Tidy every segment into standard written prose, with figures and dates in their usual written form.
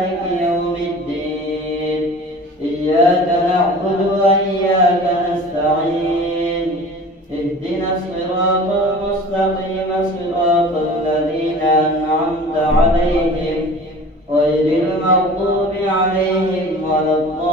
مالك يوم الدين. إياك نعبد وإياك نستعين. اهدنا الصراط المستقيم صراط الذين أنعمت عليهم غير المغضوب عليهم ولا الضالين.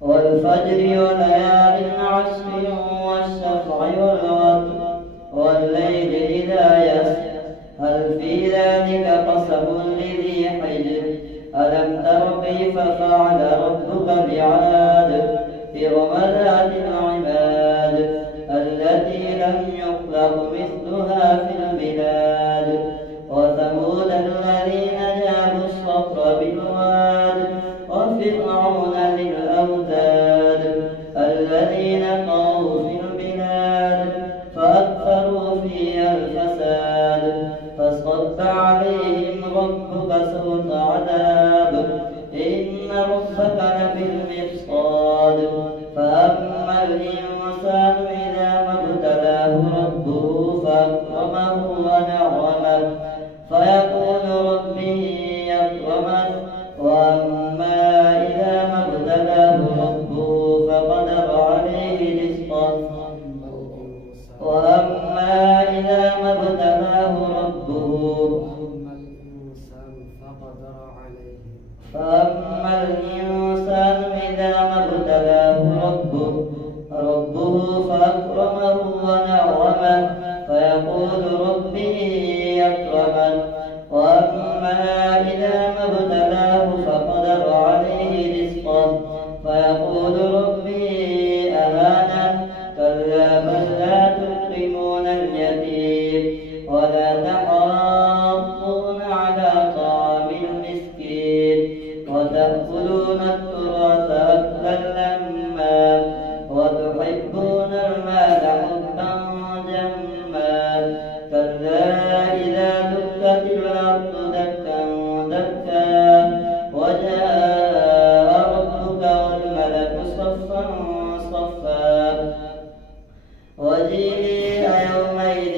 والفجر وليال عشر والشفع والوتر والليل إذا يسر هل في ذلك قسم لذي حجر. ألم تر كيف فعل ربك بعاد إرم ذات العماد التي لم يخلق مثلها في البلاد. وثمود الذين جابوا الصخر بالواد وفرعون ذي الأوتاد الذين طغوا في البلاد فأكثروا فيها الفساد. فصب عليهم ربك سوط عذاب إن ربك لبالمرصاد. فأما الإنسان إذا ما ابتلاه ربه فأكرمه ونعمه فيقول ربي أكرمن. وأما إذا ما ابتلاه ربه فقدر عليه رزقه. وأما إذا ما ابتلاه ربه فأما الإنسان إذا ما ابتلاه ربه فأكرمه ونعمه فيقول ربي أكرمن. وأما إذا ما ابتلاه فقدر عليه رزقه فيقول ربي أهانن. كلا بل لا تكرمون اليتيم ولا تحاضون على طعام المسكين وتأكلون التراث أكلا لما وتحبون المال حبا جما. كلا إذا دكت الأرض دكا دكا وجاء ربك والملك صفا صفا وجيء يومئذ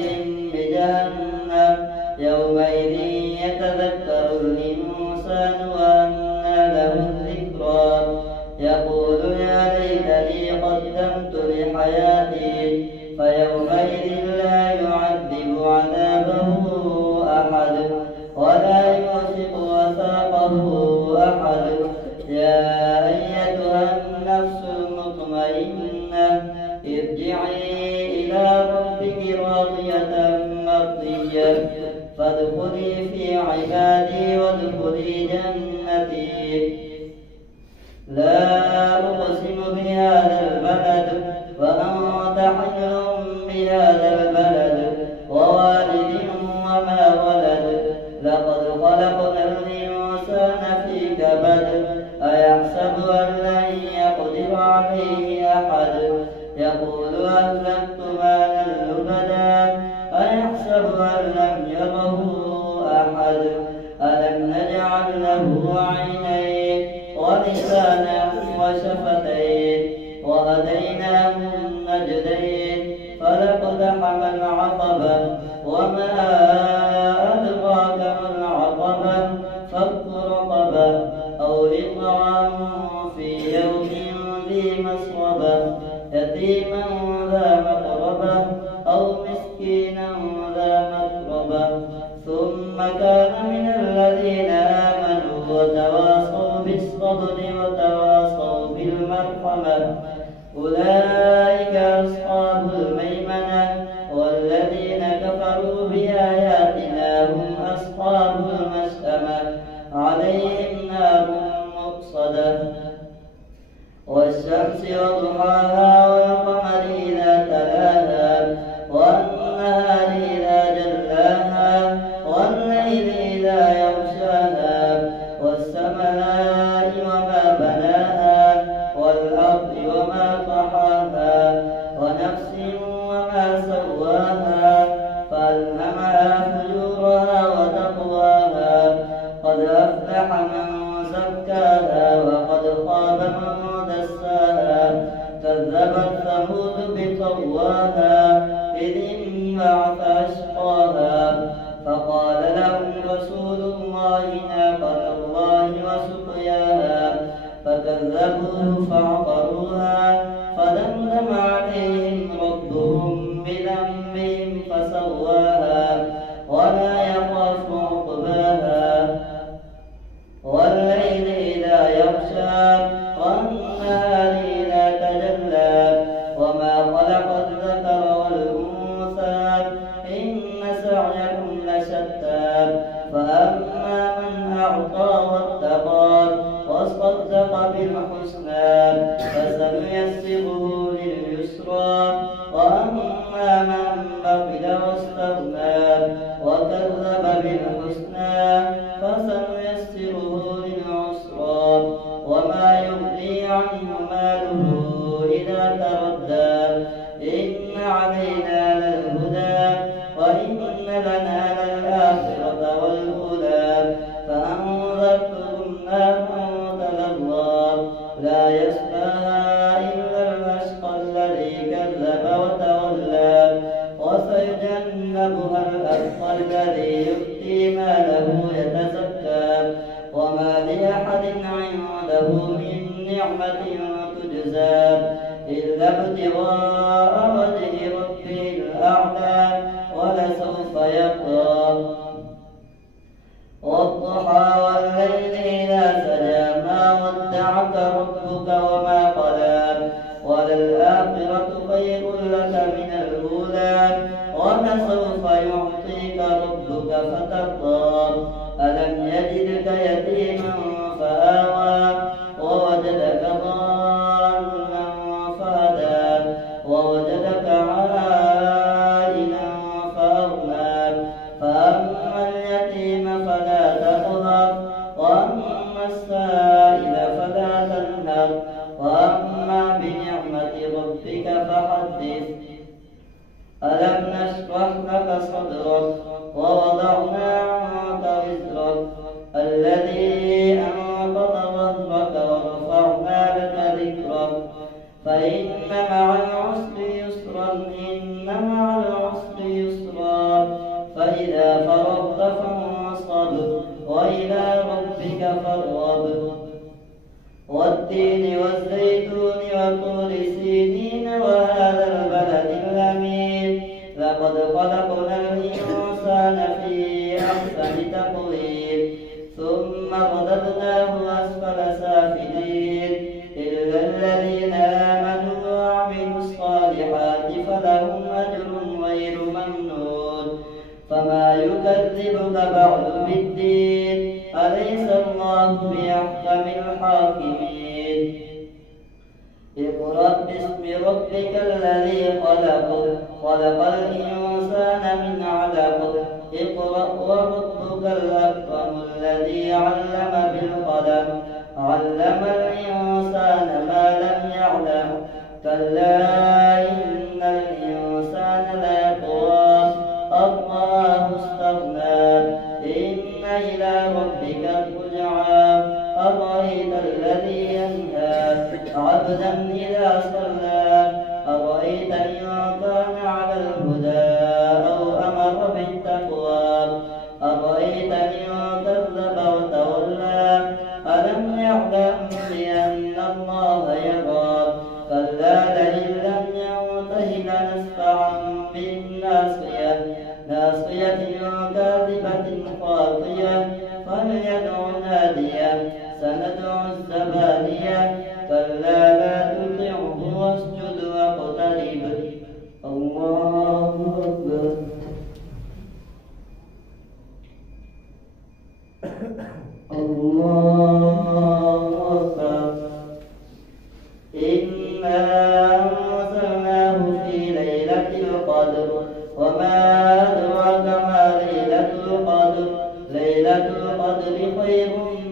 بجهنم يومئذ يتذكر الإنسان وأنى له الذكرى يقول يا ليتني قدمت لحياتي. فيومئذ لا يعذب عذابه أحد ولا يوثق وثاقه أحد. يا أيتها النفس المطمئنة ارجعي إلى ربك راضية مرضية فادخلي في عبادي وادخلي جنتي. لا أقسم بهذا البلد وأنت حل بهذا البلد ووالد وما ولد. لقد خلقنا الإنسان في كبد أيحسب أن لن يقدر عليه أحد. يقول أهلكت مالا لبدا أيحسب أن لم يره أحد. ألم نجعل له عينين ولسانا وشفتين وهديناه النجدين. فلاقتحم العقبة وما أدراك ما العقبة فك رقبة أو إطعام في يوم ذي مسغبة يتيما ذا مقربة أو مسكينا ذا متربة. ثم كان من الذين آمنوا وتواصوا بالصبر وتواصوا بالمرحمة أولئك أصحاب الميمنة. والذين كفروا بآياتنا هم أصحاب المشأمة عليهم نار مؤصدة. والشمس وضحاها والقمر إذا تلاها والنهار إذا جلاها والليل إذا يغشاها فقال لهم رسول الله ناقة الله وسقياها فكذبوه فعقروها فدمدم عليهم ربهم بذنبهم فسواها ولا يخاف عقباها والليل إذا يغشى والنهار إذا تجلى وما خلق الذكر والأنثى إن سعيكم لشتى فأما من أعطى واتقى وصدق بالحسنى فسنيسره لليسرى وأما من بخل واستغنى وكذب بالحسنى فسنيسره للعسرى وما يغني عنه ماله إذا تردى إن علينا للهدى وإن لنا للآخرة والأولى فأنذرتكم نارا تلظى لا يصلاها إلا الأشقى الذي كذب وتولى وسيجنبها الأتقى الذي يؤتي ماله يتزكى وما لأحد عنده من نعمة تجزى إلا ابتغاء وجه ربه الأعلى ولسوف يرضى والضحى والليل إذا سجى ما ودعك ربك وما قلى وللآخرة خير لك من الأولى ولسوف يعطيك ربك فترضى ألم يجدك يتيما فآوى ووجدك ضالا فهدى ووجدك عائلا فأغنى فأما اليتيم فلا تقهر وأما السائل فلا تنهر وأما بنعمة ربك فحدث ألم نشرح لك صدرك ووضعنا عنك وزرك الذي أنقض ظهرك ورفعنا لك ذكرك فإن مع العسر يسرا إن مع العسر يسرا فإذا فرغت فانصب وإلى ربك فارغب والتين والزيتون وطور سينين وهذا البلد الأمين لقد خلقنا الإنسان في أحسن تقويم ثم رددناه أسفل سافلين إلا الذين آمنوا وعملوا الصالحات فلهم أجر غير ممنون فما يكذبك بعد بالدين أليس الله بأحكم الحاكمين اقرأ باسم ربك الذي خلق خلق الإنسان من علق اقرأ وربك الأكرم الذي علم بالقلم علم الإنسان ما لم يعلم كلا إن الإنسان ليطغى أن رآه استغنى إن إلى ربك الرجعى أرأيت الذي ينهى عبدا إذا صلى أرأيت إن كان على الهدى أو أمر بالتقوى أرأيت إن كذب وتولى ألم يعلم بأن الله يرى كلا لئن لم ينته لنسفعا بالناصية ناصية كاذبة خاطية فليدع نادية سندع الزبانية كلا لا تطعه واسجد واقترب الله أكبر الله أكبر إنا أنزلناه في ليلة القدر وما أدراك ما ليلة القدر ليلة القدر خير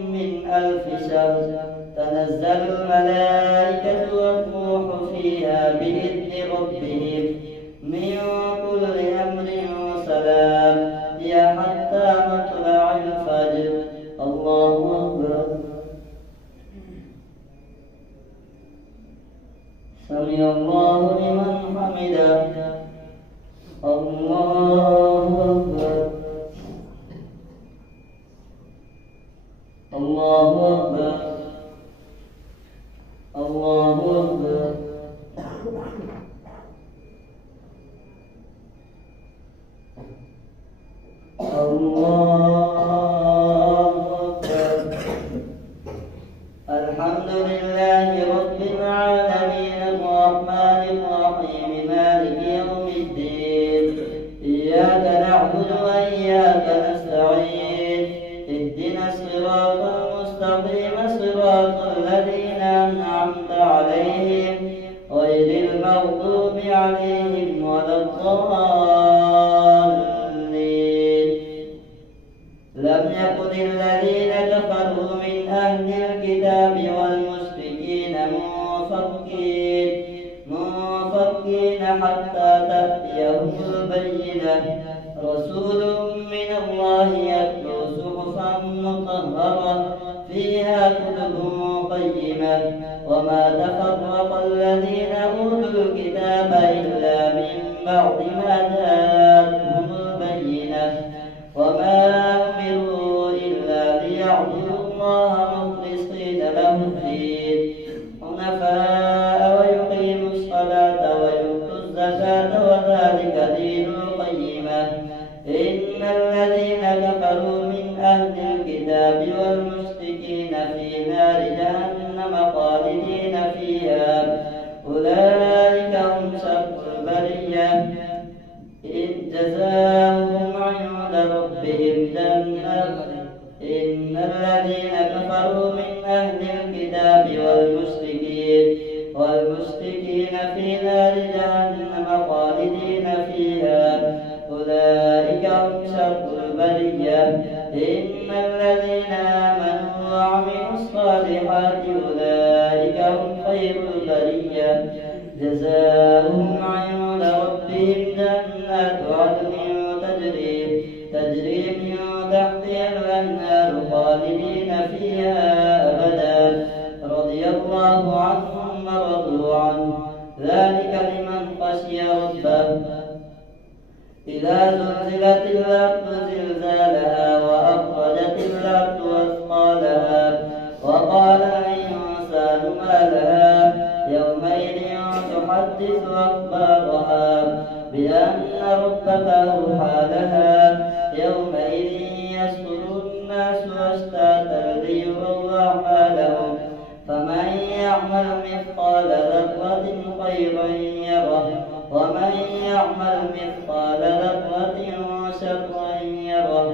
من 1000 شهر تنزل الملائكة والروح فيها بإذن ربهم من كل أمر سلام هي حتى مطلع الفجر الله أكبر سمع الله لمن حمده الله أكبر الله أكبر. الحمد لله رب العالمين الرحمن الرحيم مالك يوم الدين. إياك نعبد وإياك نستعين. اهدنا الصراط المستقيم صراط الذين أنعمت عليهم غير المغضوب عليهم ولا الضالين. لم يكن الذين كفروا من أهل الكتاب والمشركين منفكين حتى تأتيهم البينة. رسول من الله يتلو صحفا مطهرة فيها كتب قيمة. وما تفرق الذين أوتوا الكتاب إلا من بعد ما جاءتهم البينة. وما أمروا إلا ليعبدوا الله مخلصين له الدين حنفاء ويقيموا الصلاة ويؤتوا الزكاة وذلك دين القيمة. إن الذين كفروا من أهل الكتاب والمشركين في نار جهنم خالدين فيها أولئك هم شر البرية. إن جزاؤهم عند ربهم جنات. إن الذين كفروا من أهل الكتاب والمشركين في نار جهنم خالدين فيها أولئك هم شر البرية. إن الذين آمنوا وعملوا الصالحات أولئك هم خير البرية. جزاؤهم عند ربهم جنات عدن تجري من تحتها الأنهار خالدين فيها أبدا. رضي الله عنهم ورضوا عنه ذلك لمن خشي ربه. إذا زلزلت الأرض زلزالها وأخرجت الأرض أثقالها وقال الإنسان ما لها يومئذ تحدث أخبارها بأن ربك أوحى لها. يومئذ يصدر الناس أشتاتا ليروا أعمالهم. فمن يعمل مثقال ذرة خيرا يره ومن يعمل مثقال ذرة شرا يره.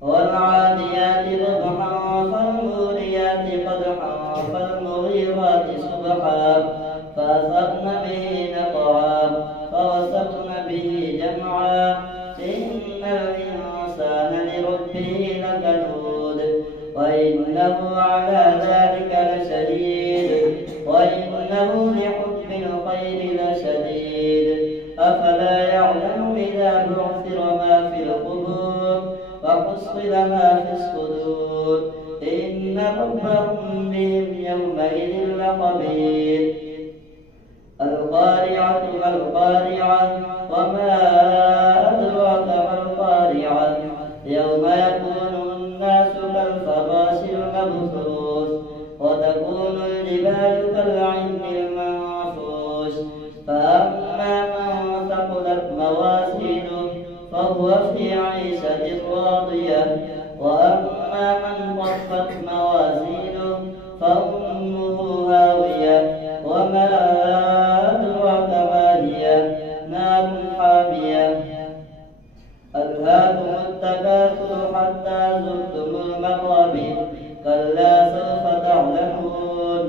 والعاديات ضبحا فالموريات قدحا فالمغيرات صبحا فأثرن به نقعا فوسطن به جمعا. إن الإنسان لربه لكنود وإنه على ذلك لشهيد وإنه لحب الخير لشديد. أفلا يعلم إذا بعثر ما في القبور وحصل ما في الصدور. إن ربهم بهم يومئذ لخبير. القارعة ما القارعة وما أدراك ما القارعة. يوم يكون الناس كالفراش المبثوث وتكون الجبال كالعهن المنفوش. فأما من ثقلت موازينه فهو في عيشة راضية. وأما من خفت موازينه فأمه هاوية. وما أدراك ما هي نار حامية. ألهاكم التكاثر حتى زرتم المقابر. كلا سوف تعلمون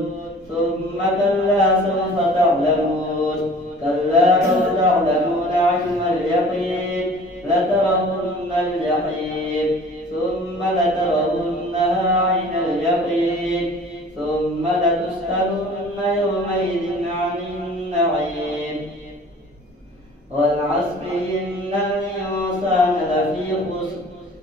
ثم كلا سوف تعلمون. كلا لو تعلمون علم اليقين لترون الجحيم ثم لترونها عين اليقين ثم لتسألن يومئذ عن النعيم. والعصر إن الإنسان لفي خسر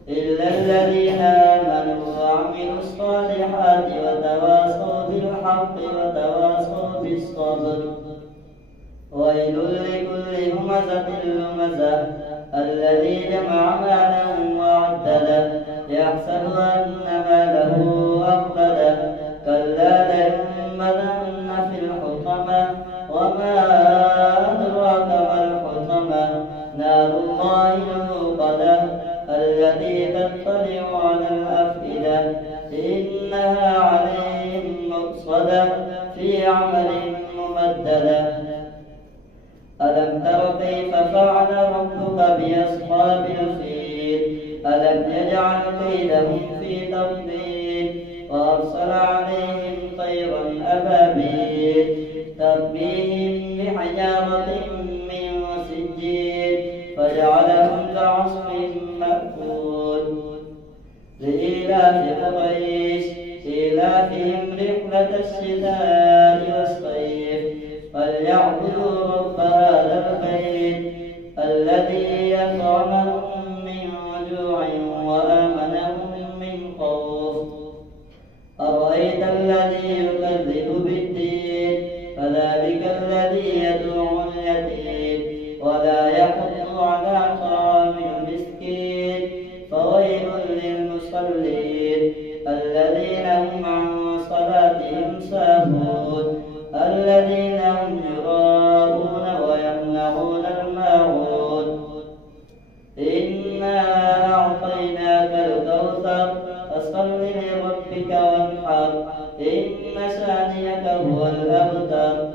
إلا الذين آمنوا وعملوا الصالحات وتواصوا بالحق وتواصوا بالصبر. ويل لكل همزة لمزة الذي جمع مالا وعدده يحسب أن ماله أخلده. كلا لينبذن في الحطمة. وما أدراك ما الحطمة. نار الله الموقدة التي تطلع على الأفئدة إنها عليهم مؤصدة في عمل ممددة. ألم تر كيف فعل ربك بأصحاب الفيل ألم يجعل كيدهم في تضليل وأرسل عليهم طيرا أبابيل ترميهم بحجارة من سجيل فجعلهم كعصف مأكول. لإيلاف قريش إيلافهم رحلة الشتاء والصيف فليعبدوا رب هذا البيت الذي يطعمهم من جوع وآمنهم من خوف. أرأيت الذي يكذب بالدين فذلك الذي يدعو اليتيم ولا يحض على طعام المسكين فويل للمصلين الذين هم عن صلاتهم ساهون الذين هم يراءون ويمنعون الماعون. إنا أعطيناك الكوثر فصل لربك وانحر إن شانئك هو الأبتر.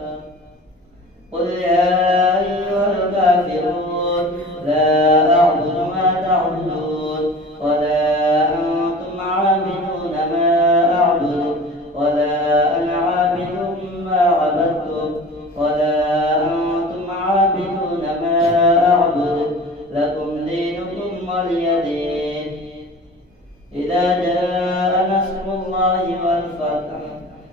قل يا أيها الكافرون لا أعبد ما تعبدون ولا أنتم عابدون ما أعبد ولا أنا عابد ما عبدتم ولا أنتم عابدون ما أعبد لكم دينكم ولي دين. إذا جاء نصر الله والفتح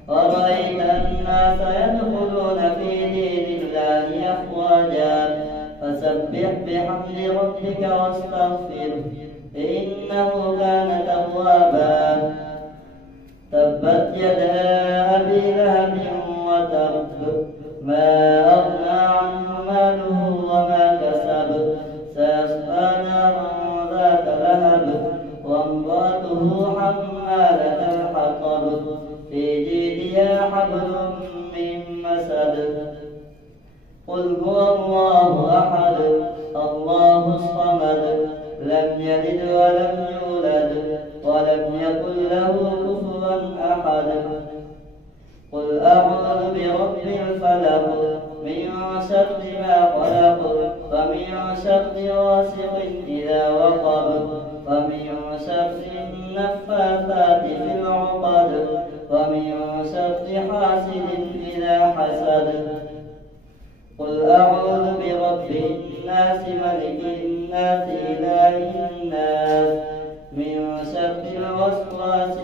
ورأيت الناس يدخلون في دين الله أفواجا فسبح بحمد ربك واستغفره إنه كان توابا. تبت يدا أبي لهب وتب ما أغنى عنه ماله وما كسب سيصلى نارا ذات لهب وامرأته حمالة الحطب في جيدها حبل من مسد. قل هو الله أحد الله الصمد لم يلد ولم يولد ولم يكن له كفوا أحد. قل أعوذ برب الفلق من شر ما خلق ومن شر غاسق إذا وقب ومن شر النفاثات في العقد ومن شر حاسد إذا حسد. قل أعوذ برب الناس ملك الناس إله الناس من شر الوسواس